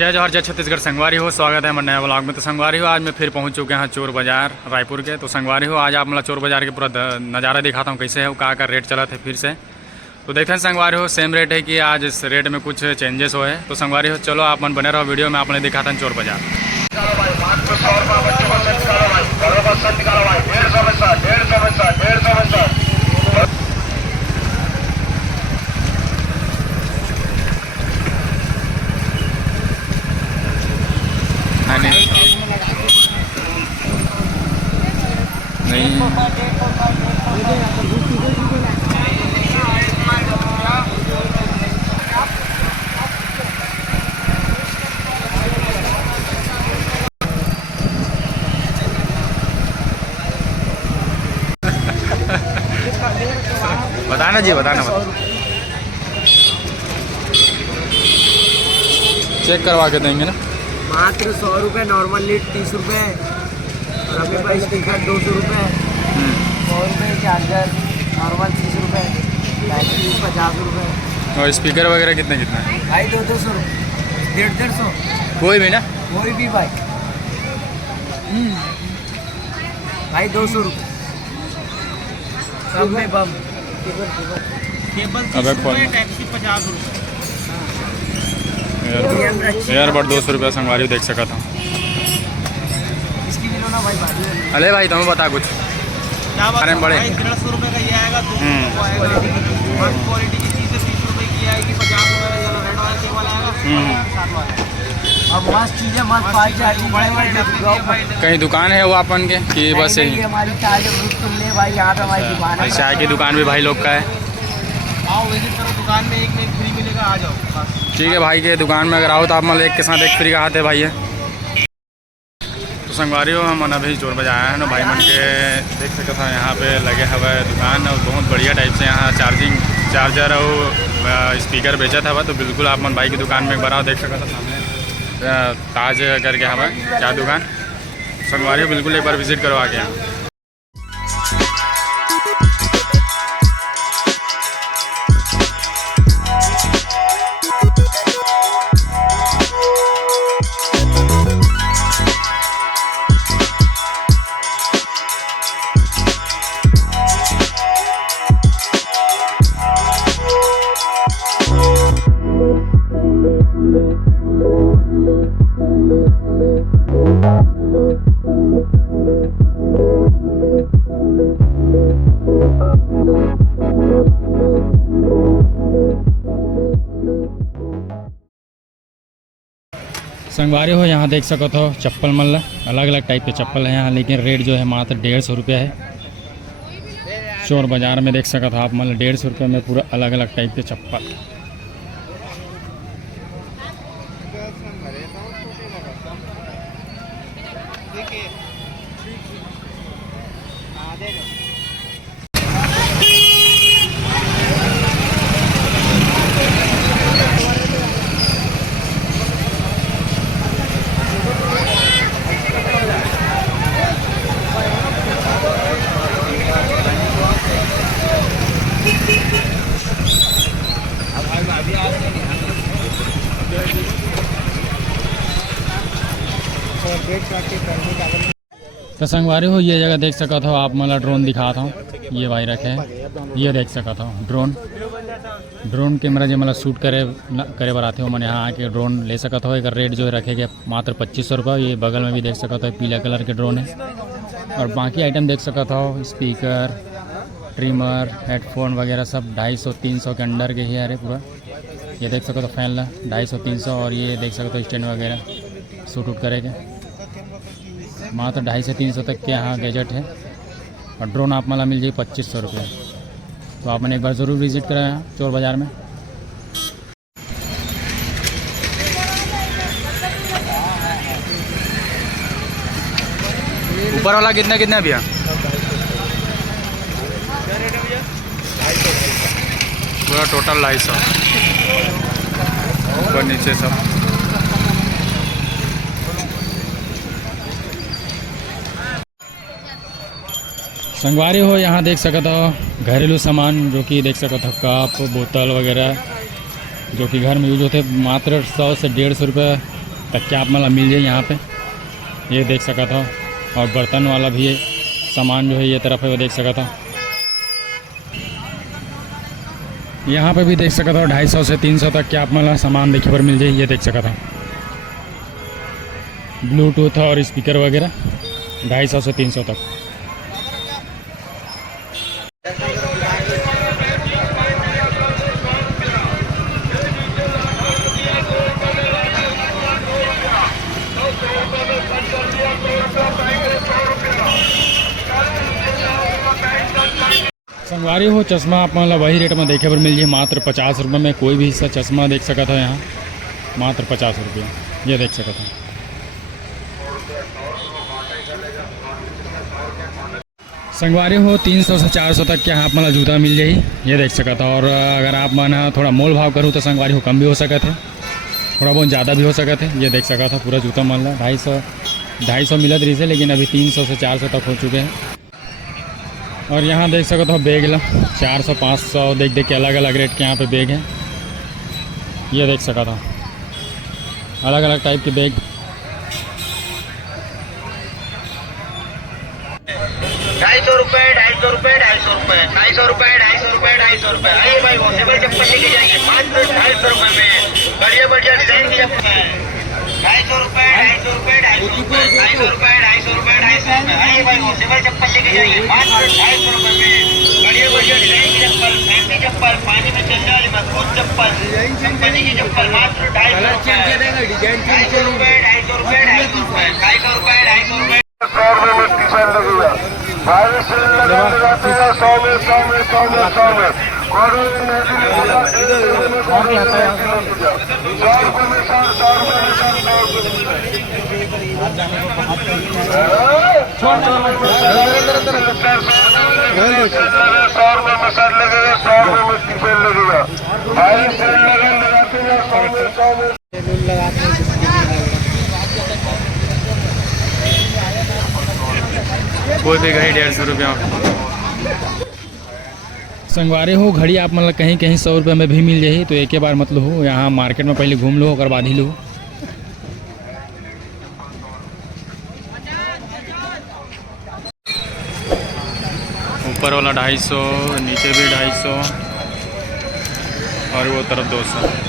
जय जवाहर जय छत्तीसगढ़। संगवारी हो, स्वागत है हमारे नया ब्लॉग में। तो संगवारी हो, आज मैं फिर पहुंच चुके हैं चोर बाज़ार रायपुर के। तो संगवारी हो, आज आप मतलब चोर बाज़ार के पूरा नज़ारा दिखाता हूं कैसे है वो, का रेट चला था फिर से। तो देखें संगवारी हो, सेम रेट है कि आज इस रेट में कुछ चेंजेस हो है। तो संगवारी हो चलो आप मन बने रहो वीडियो में, आपने दिखाता हूँ चोर बाज़ार। नहीं बताना जी, बताना चेक करवा के देंगे ना। मात्र 100 रुपये, नॉर्मल लीड 30 रुपये, और अपने पास स्पीकर 200 रुपये, 100 रुपये चार्जर, नॉर्मल 30 रुपये, बैटरी 50 रुपये। और स्पीकर वगैरह कितने कितना है भाई 200 रुपये, 150 कोई भी ना, कोई भी भाई। भाई 200 रुपये सब में बम। केबल 30 रुपये, टैक्सी 50 रुपये। एयरबड 200 रुपये संगवारी देख सका था। इसकी भी लो ना भाई। अरे भाई तुम्हें बता कुछ क्या बड़े 150 रुपये का ये आएगा, क्वालिटी की चीज़ 30 रुपये की आएगी, 50 रुपये का रेड वाला केबल आएगा, 7 वाला। अब मस्त चीज़ें मस्त पाई जाएगी। बड़े कहीं दुकान है वो अपन के कि बस यही हमारी चाय जब रुक तुम ले भाई, यहाँ पे हमारी दुकान है। चाय की दुकान भी भाई लोग का है। आओ विजिट करो दुकान में, एक में एक फ्री मिलेगा, आ जाओ बस। ठीक है भाई के दुकान में अगर आओ तो आप मतलब एक के साथ एक फ्री का हाथ है भाई है। तो संगवारी हो हम अभी चोर बाज़ार आए हैं ना भाई मन के, देख सकते था यहाँ पे लगे हुआ है दुकान और बहुत बढ़िया टाइप से यहाँ चार्जर और स्पीकर बेचा था। तो बिल्कुल आप मन भाई की दुकान में एक बार आओ, देख सकते था सामने ताज करके हमें क्या दुकान। संगवारी हो बिल्कुल एक बार विजिट करवा के यहाँ। संगवारी हो यहाँ देख सको तो चप्पल मल्ला अलग अलग टाइप के चप्पल है यहाँ, लेकिन रेट जो है मात्र 150 रुपये है। चोर बाज़ार में देख सका था आप मतलब 150 रुपये में पूरा अलग अलग टाइप के चप्पल। तो संगवारी हो ये जगह देख सका था आप मतलब ड्रोन दिखाता हूँ, ये भाई रखे हैं, ये देख सका था ड्रोन कैमरा जो मतलब शूट करे बनाते हो मैंने यहाँ आके ड्रोन ले सका था। एक रेट जो है रखे गए मात्र 2500 रुपये। ये बगल में भी देख सका था पीला कलर के ड्रोन है, और बाकी आइटम देख सका था स्पीकर, ट्रिमर, हेडफोन वगैरह सब 250-300 के अंडर के ही है पूरा। ये देख सको तो फैन ला 250-300, और ये देख सको तो स्टैंड वगैरह शूट उट करेंगे मात्र 250 से 300 तक के यहाँ गैजेट है। और ड्रोन आप मला मिल जाए 2500 रुपये। तो आपने एक बार ज़रूर विज़िट करा यहाँ चोर बाज़ार में। ऊपर वाला कितना कितना भैया? पूरा टोटल 250, ऊपर नीचे सब। संगवारी हो यहाँ देख सकते हो घरेलू सामान जो कि देख सकते हो कप बोतल वगैरह जो कि घर में यूज होते मात्र 100 से 150 रुपये तकिया आप मला मिल जाए यहाँ पे, ये देख सका था। और बर्तन वाला भी है सामान जो है ये तरफ है वो देख सका था। यहाँ पे भी देख सका था 250 से 300 तक के आप मला सामान देखे पर मिल जाए, ये देख सका था। ब्लूटूथ और स्पीकर वगैरह 250 से 300 तक। संगवारी हो चश्मा आप मतलब वही रेट में देखे पर मिल जाए, मात्र 50 रुपये में कोई भी हिस्सा चश्मा देख सका था यहाँ, मात्र 50 रुपये, ये देख सका था। संगवारी हो 300 से 400 तक के यहाँ आप मतलब जूता मिल जाए, ये देख सका था। और अगर आप माना थोड़ा मोल भाव करूँ तो संगवारी हो कम भी हो सका थे, थोड़ा बहुत ज़्यादा भी हो सका थे, ये देख सका था। पूरा जूता मान ला 250 मिलत रही से, लेकिन अभी 300 से 400 तक हो चुके हैं। और यहाँ देख सको तो बैग ला 400 500 देख के अलग अलग रेट के यहाँ पे बैग हैं, ये देख सका था। अलग अलग टाइप के बैग 250 रुपये 250 रुपये 250 रुपये 250 रुपये 250 रुपये 250 रुपये। आइए भाई वॉशेबल चप्पल लेके जाइए मात्र 250 रुपये में, बढ़िया बढ़िया डिजाइन की चप्पल है। 250 रुपये 250 रुपये 250 रुपये 250 रुपये 250 रुपये 250 रुपये। आइए भाई वॉशेबल चप्पल लेके जाइए मात्र 250 रुपये में, बढ़िया बढ़िया डिजाइन की चप्पल, फैंसी चप्पल, पानी में चलने वाली मजबूत चप्पल, कंपनी की चप्पल मात्र 250 रुपये 250 रुपये 250 रुपये 250 रुपये 250 रुपये 250 रुपये। 100 रुपये में टी शर्ट लगेगा, 22 से लगाते हैं 100 में 100 में 100 में 100 में। कॉर्डर में नहीं मिलेगा, 100 रुपये में 100 रुपये में 100 रुपये में शर्ट लगेगा, 100 रुपये में टी शर्ट लगेगा। 22 से लगाते हैं 100 में 100 में। कोई भी घड़ी 150 रुपया। संगवारी हो घड़ी आप मतलब कहीं कहीं 100 रुपये में भी मिल जाए, तो एक ही बार मतलब हो यहाँ मार्केट में पहले घूम लो, ओकर बाद ही लो। ऊपर वाला 250, नीचे भी 250 और वो तरफ 200।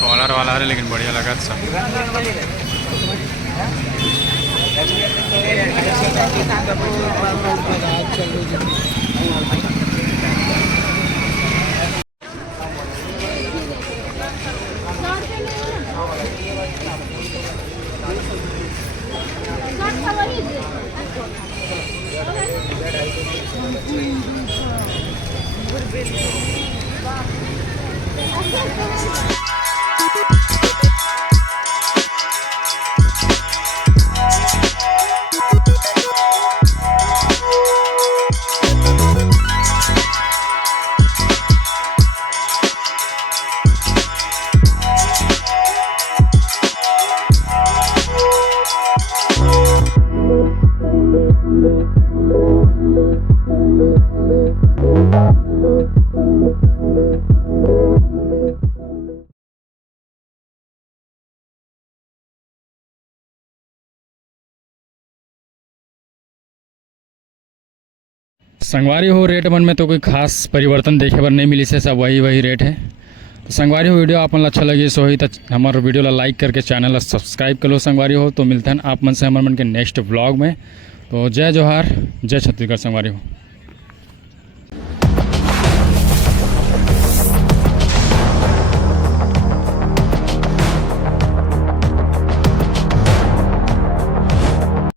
कॉलर वाला है लेकिन बढ़िया लगा सब। संगवारी हो रेट मन में तो कोई खास परिवर्तन देखे पर नहीं मिली से, सब वही रेट है। तो संगवारी हो वीडियो आप मन अच्छा लगे सो ही तो हमारे वीडियो ला लाइक करके चैनल ला सब्सक्राइब कर लो। संगवारी हो तो मिलते हैं आप मन से हमारे मन के नेक्स्ट व्लॉग में। तो जय जोहार, जय छत्तीसगढ़ संगवारी हो।